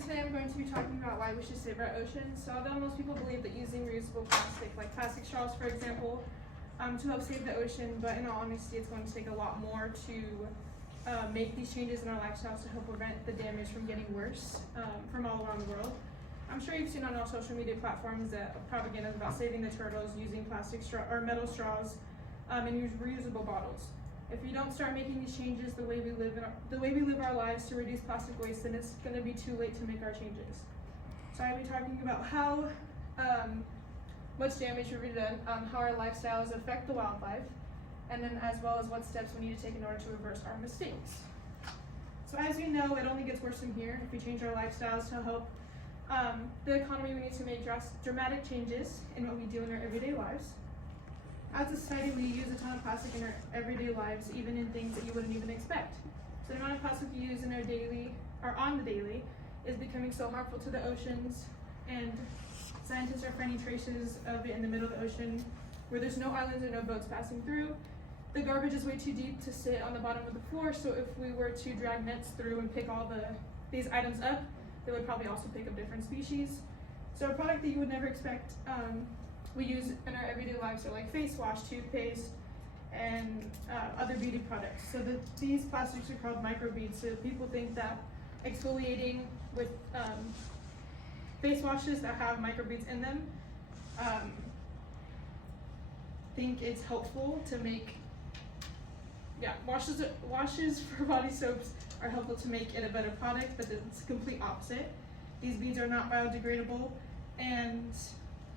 today I'm going to be talking about why we should save our oceans. So although most people believe that using reusable plastic, like plastic straws for example, to help save the ocean, but in all honesty it's going to take a lot more to make these changes in our lifestyles to help prevent the damage from getting worse from all around the world. I'm sure you've seen on all social media platforms that propaganda about saving the turtles, using plastic straw or metal straws, and use reusable bottles. If you don't start making these changes the way we live our lives to reduce plastic waste, then it's going to be too late to make our changes. So I'll be talking about how much damage we've done, how our lifestyles affect the wildlife, and then as well as what steps we need to take in order to reverse our mistakes. So as we know, it only gets worse from here. If we change our lifestyles to help the economy, we need to make dramatic changes in what we do in our everyday lives. As a society, we use a ton of plastic in our everyday lives, even in things that you wouldn't even expect. So the amount of plastic we use in our daily, or on the daily, is becoming so harmful to the oceans, and scientists are finding traces of it in the middle of the ocean where there's no islands or no boats passing through. The garbage is way too deep to sit on the bottom of the floor, so if we were to drag nets through and pick all these items up, they would probably also pick up different species. So a product that you would never expect we use in our everyday lives are like face wash, toothpaste, and other beauty products. So these plastics are called microbeads. So people think that exfoliating with face washes that have microbeads in them, think it's helpful to make, washes for body soaps are helpful to make it a better product, but it's the complete opposite. These beads are not biodegradable, and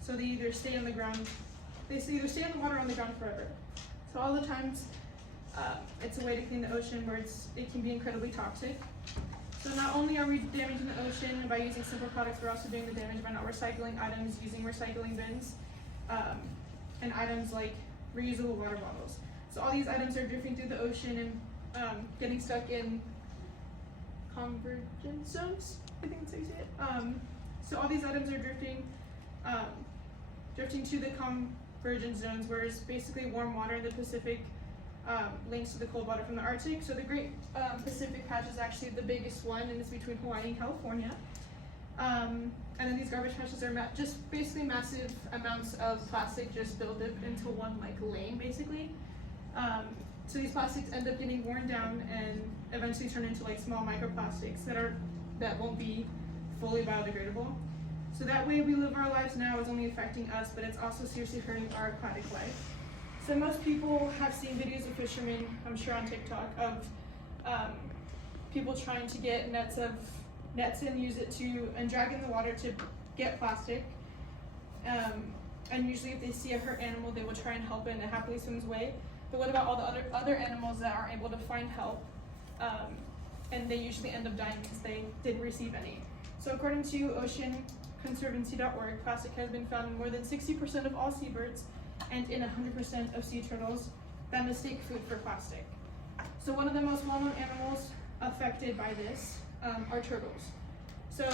so they either stay on the ground, either stay on the water or on the ground forever. So all the times, it's a way to clean the ocean where it can be incredibly toxic. So not only are we damaging the ocean by using simple products, we're also doing the damage by not recycling items, using recycling bins, and items like reusable water bottles. So all these items are drifting through the ocean and getting stuck in convergence zones, I think that's how you say it. So all these items are drifting to the convergence zones, where it's basically warm water in the Pacific links to the cold water from the Arctic. So the Great Pacific Patch is actually the biggest one, and it's between Hawaii and California. And then these garbage patches are just basically massive amounts of plastic just build up into one lane, basically. So these plastics end up getting worn down and eventually turn into small microplastics that won't be fully biodegradable. So that way we live our lives now is only affecting us, but it's also seriously hurting our aquatic life. So most people have seen videos of fishermen, I'm sure on TikTok, of people trying to get nets and use it and drag in the water to get plastic. And usually if they see a hurt animal, they will try and help it and it happily swims away. But what about all the other animals that aren't able to find help? And they usually end up dying because they didn't receive any. So according to oceanconservancy.org, plastic has been found in more than 60% of all seabirds and in 100% of sea turtles that mistake food for plastic. So one of the most well-known animals affected by this are turtles. So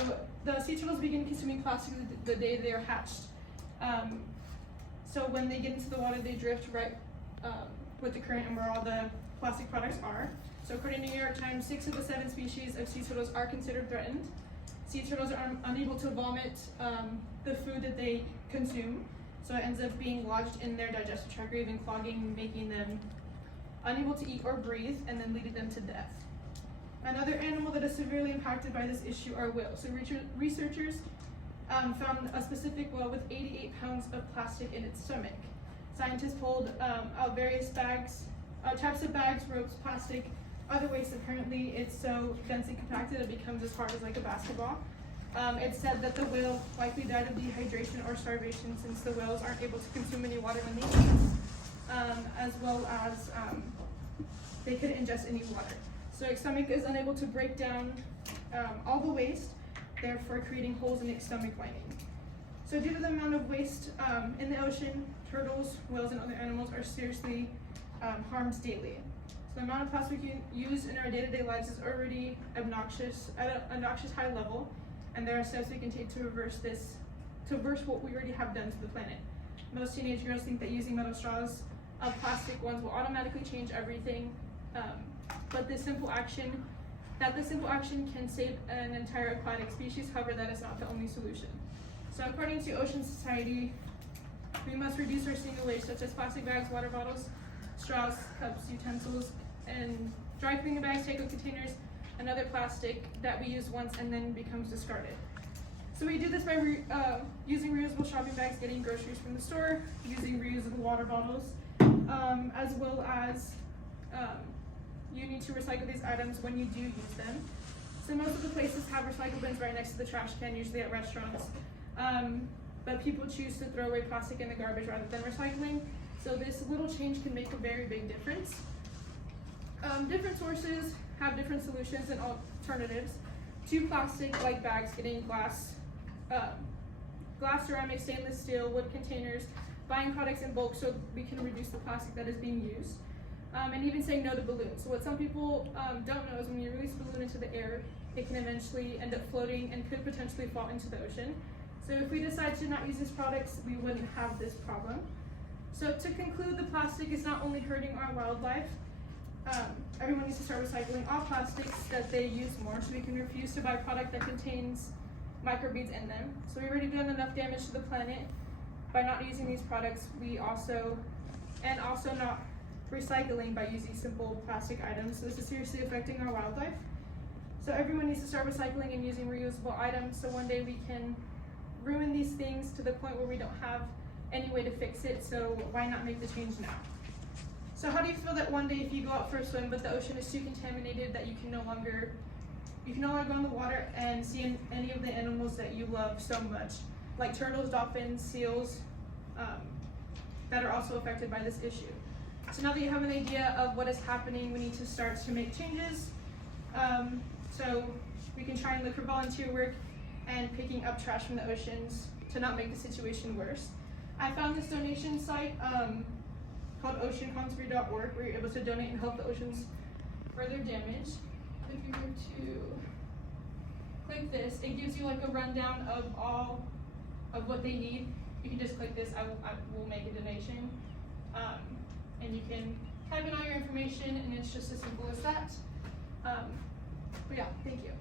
the sea turtles begin consuming plastic the day they are hatched. So when they get into the water, they drift right with the current and where all the plastic products are. So according to New York Times, 6 of the 7 species of sea turtles are considered threatened. Sea turtles are unable to vomit the food that they consume, so it ends up being lodged in their digestive tract, or even clogging, making them unable to eat or breathe, and then leading them to death. Another animal that is severely impacted by this issue are whales. So researchers found a specific whale with 88 pounds of plastic in its stomach. Scientists pulled out various bags, types of bags, ropes, plastic, other waste. Apparently it's so densely compacted it becomes as hard as a basketball. It's said that the whale likely died of dehydration or starvation, since the whales aren't able to consume any water when they eat, as well as they couldn't ingest any water. So its stomach is unable to break down all the waste, therefore creating holes in its stomach lining. So due to the amount of waste in the ocean, turtles, whales, and other animals are seriously harmed daily. So the amount of plastic used in our day-to-day lives is already obnoxious, at an obnoxious high level, and there are steps we can take to reverse what we already have done to the planet. Most teenage girls think that using metal straws of plastic ones will automatically change everything, but this simple action that this simple action can save an entire aquatic species. However, that is not the only solution. So according to Ocean Society, we must reduce our single use, such as plastic bags, water bottles, straws, cups, utensils, and dry cleaning bags, take-home containers, and other plastic that we use once and then becomes discarded. So we do this by using reusable shopping bags, getting groceries from the store, using reusable water bottles, as well as you need to recycle these items when you do use them. So most of the places have recycle bins right next to the trash can, usually at restaurants. But people choose to throw away plastic in the garbage rather than recycling. So this little change can make a very big difference. Different sources have different solutions and alternatives to plastic, like bags, getting glass, ceramic, stainless steel, wood containers, buying products in bulk so we can reduce the plastic that is being used, and even saying no to balloons. So what some people don't know is when you release a balloon into the air, it can eventually end up floating and could potentially fall into the ocean. So if we decide to not use these products, we wouldn't have this problem. So to conclude, the plastic is not only hurting our wildlife, everyone needs to start recycling all plastics that they use more so we can refuse to buy a product that contains microbeads in them. So we've already done enough damage to the planet by not using these products. Also not recycling by using simple plastic items. So this is seriously affecting our wildlife. So everyone needs to start recycling and using reusable items so one day we can ruin these things to the point where we don't have any way to fix it. So why not make the change now? So how do you feel that one day if you go out for a swim but the ocean is too contaminated that you can no longer go in the water and see any of the animals that you love so much, like turtles, dolphins, seals, that are also affected by this issue? So now that you have an idea of what is happening, we need to start to make changes. So we can try and look for volunteer work and picking up trash from the oceans to not make the situation worse. I found this donation site called oceanconservatory.org where you're able to donate and help the oceans further damage. If you were to click this, it gives you like a rundown of all of what they need. You can just click this, I will make a donation. And you can type in all your information and it's just as simple as that. But yeah, thank you.